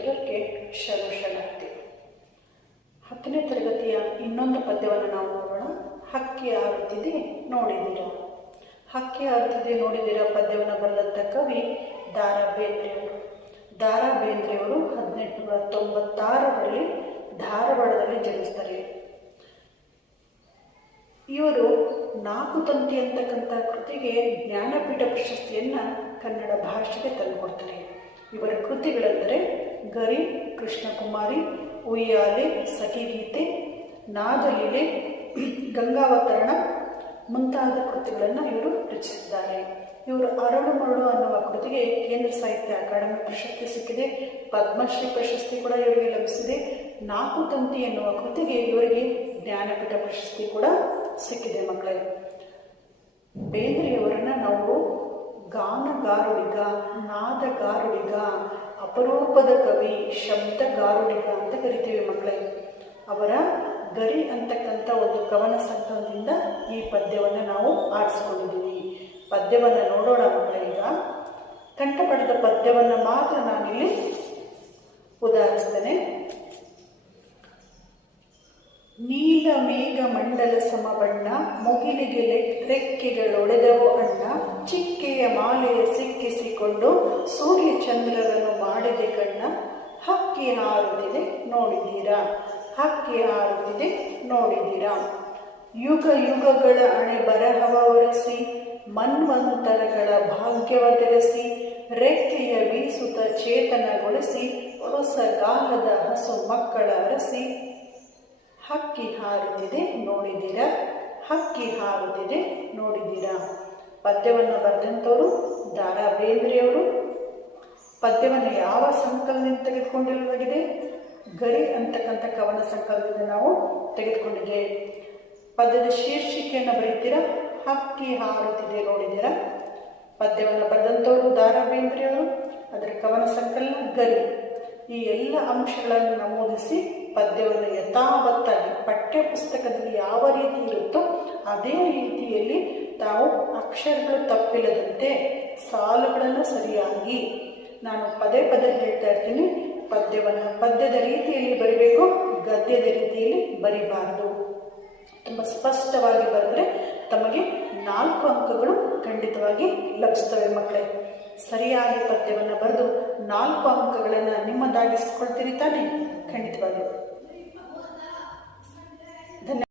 ಮಿತ್ರರಿಗೆ ಶರಣಾರ್ಥಿ. 10ನೇ ತರಗತಿಯ ಇನ್ನೊಂದು ಪದ್ಯವನ್ನು ನಾವು ನೋಡೋಣ. ಹಕ್ಕಿ ಹಾರುತ್ತಿದೆ ನೋಡಿದ್ದೀರಾ. ಹಕ್ಕಿ ಹಾರುತ್ತಿದೆ ನೋಡಿದ್ದೀರಾ ಪದ್ಯವನ್ನು ಬರೆದಂಥ ಕವಿ ದ.ರಾ ಬೇಂದ್ರೆಯವರು. ದ.ರಾ ಬೇಂದ್ರೆಯವರು 1896ರಲ್ಲಿ ಧಾರವಾಡದಲ್ಲಿ ಜನಿಸ್ತಾರೆ. ಇವರು 4 ತಂತಿ ಅಂತಕ್ಕಂಥ ಕೃತಿಗೆ ಜ್ಞಾನಪೀಠ ಪ್ರಶಸ್ತಿಯನ್ನು ಕನ್ನಡ ಭಾಷೆಗೆ ತಂದುಕೊಡ್ತಾರೆ. ಇವರ ಕೃತಿಗಳೆಂದರೆ ಗರಿ, ಕೃಷ್ಣಕುಮಾರಿ, ಉಯ್ಯಾಲೆ, ಸಖಿಗೀತೆ, ನಾದಲೀಲೆ, ಗಂಗಾವತರಣ ಮುಂತಾದ ಕೃತಿಗಳನ್ನು ಇವರು ರಚಿಸಿದ್ದಾರೆ. ಇವರು ಅರಳು ಮರಳು ಅನ್ನುವ ಕೃತಿಗೆ ಕೇಂದ್ರ ಸಾಹಿತ್ಯ ಅಕಾಡೆಮಿ ಪ್ರಶಸ್ತಿ ಸಿಕ್ಕಿದೆ. ಪದ್ಮಶ್ರೀ ಪ್ರಶಸ್ತಿ ಕೂಡ ಇವರಿಗೆ ಲಭಿಸಿದೆ. 4 ತಂತಿ ಎನ್ನುವ ಕೃತಿಗೆ ಇವರಿಗೆ ಜ್ಞಾನಪೀಠ ಪ್ರಶಸ್ತಿ ಕೂಡ ಸಿಕ್ಕಿದೆ. ಮಕ್ಕಳೇ, ಬೇಂದ್ರೆಯವರನ್ನ ನಾವು ಗಾನಗಾರುಡಿಗ, ನಾದಗಾರುಡಿಗ, ಅಪರೂಪದ ಕವಿ, ಶಬ್ದಗಾರುಡಿಗ ಅಂತ ಕರಿತೀವಿ ಮಕ್ಕಳೇ. ಅವರ ಗರಿ ಅಂತಕ್ಕಂಥ ಒಂದು ಕವನ ಸಂಕಲನದಿಂದ ಈ ಪದ್ಯವನ್ನು ನಾವು ಆರಿಸ್ಕೊಂಡಿದ್ದೀವಿ. ಪದ್ಯವನ್ನು ನೋಡೋಣ ಮಕ್ಕಳೇ. ಈಗ ಕಂಠ ಪಡೆದ ಪದ್ಯವನ್ನು ಮಾತ್ರ ನಾನಿಲ್ಲಿ ಉದಾಹರಿಸ್ತೇನೆ. ನೀಲ ಮೇಘ ಮಂಡಲ ಸಮಬಣ್ಣ, ಮುಗಿಲಿಗೆ ರೆಕ್ಕೆಗಳೊಡೆದವು ಅಣ್ಣ, ಚಿಕ್ಕೆಯ ಮಾಲೆಯ ಸಿಕ್ಕಿಸಿಕೊಂಡು ಸೂರ್ಯ ಚಂದ್ರರನ್ನು ಮಾಡಿದೆ ಕಣ್ಣ, ಹಕ್ಕಿ ಹಾರುತ್ತಿದೆ ನೋಡಿದ್ದೀರಾ. ಹಕ್ಕಿ ಹಾರುತ್ತಿದೆ ನೋಡಿದ್ದೀರಾ. ಯುಗ ಯುಗಗಳ ಅಣೆ ಬರಹವ ಒರೆಸಿ, ಮನ್ವಂತರಗಳ ಭಾಗ್ಯವ ತೆರೆಸಿ, ರೆಕ್ಕೆಯ ಬೀಸುತ್ತ ಚೇತನಗೊಳಿಸಿ, ಹೊಸ ಗಾಲದ ಹಸು ಮಕ್ಕಳ ಅರಸಿ, ಹಕ್ಕಿ ಹಾರುತ್ತಿದೆ ನೋಡಿದ್ದೀರಾ. ಹಕ್ಕಿ ಹಾರುತ್ತಿದೆ ನೋಡಿದ್ದೀರಾ. ಪದ್ಯವನ್ನು ಬರೆದಂಥವರು ದ.ರಾ ಬೇಂದ್ರೆಯವರು. ಪದ್ಯವನ್ನು ಯಾವ ಸಂಕಲನದಿಂದ ತೆಗೆದುಕೊಂಡಿರುವುದಾಗಿದೆ? ಗರಿ ಅಂತಕ್ಕಂಥ ಕವನ ಸಂಕಲನದಿಂದ ನಾವು ತೆಗೆದುಕೊಂಡಿದ್ದೇವೆ. ಪದ್ಯದ ಶೀರ್ಷಿಕೆಯನ್ನು ಬರೀತೀರಾ, ಹಕ್ಕಿ ಹಾರುತ್ತಿದೆ ನೋಡಿದ್ದೀರಾ. ಪದ್ಯವನ್ನು ಬರೆದಂಥವರು ದ.ರಾ ಬೇಂದ್ರೆಯವರು. ಅದರ ಕವನ ಸಂಕಲನ ಗರಿ. ಈ ಎಲ್ಲ ಅಂಶಗಳನ್ನು ನಮೂದಿಸಿ ಪದ್ಯವನ್ನು ಯಥಾವತ್ತಾಗಿ ಪಠ್ಯ ಪುಸ್ತಕದಲ್ಲಿ ಯಾವ ರೀತಿ ಇರುತ್ತೋ ಅದೇ ರೀತಿಯಲ್ಲಿ ತಾವು ಅಕ್ಷರಗಳು ತಪ್ಪಿಲ್ಲದಂತೆ ಸಾಲುಗಳನ್ನು ಸರಿಯಾಗಿ, ನಾನು ಪದೇ ಪದೇ ಹೇಳ್ತಾ ಇರ್ತೀನಿ, ಪದ್ಯವನ್ನು ಪದ್ಯದ ರೀತಿಯಲ್ಲಿ ಬರಿಬೇಕು, ಗದ್ಯದ ರೀತಿಯಲ್ಲಿ ಬರಿಬಾರದು. ತುಂಬ ಸ್ಪಷ್ಟವಾಗಿ ಬರೆದ್ರೆ ತಮಗೆ 4 ಅಂಕಗಳು ಖಂಡಿತವಾಗಿ ಲಭಿಸ್ತವೆ ಮಕ್ಕಳೇ. ಸರಿಯಾಗಿ ಪದ್ಯವನ್ನು ಬರೆದು 4 ಅಂಕಗಳನ್ನು ನಿಮ್ಮದಾಗಿಸ್ಕೊಳ್ತೀರಿ ತಾನೇ? ಖಂಡಿತವಾಗಿ.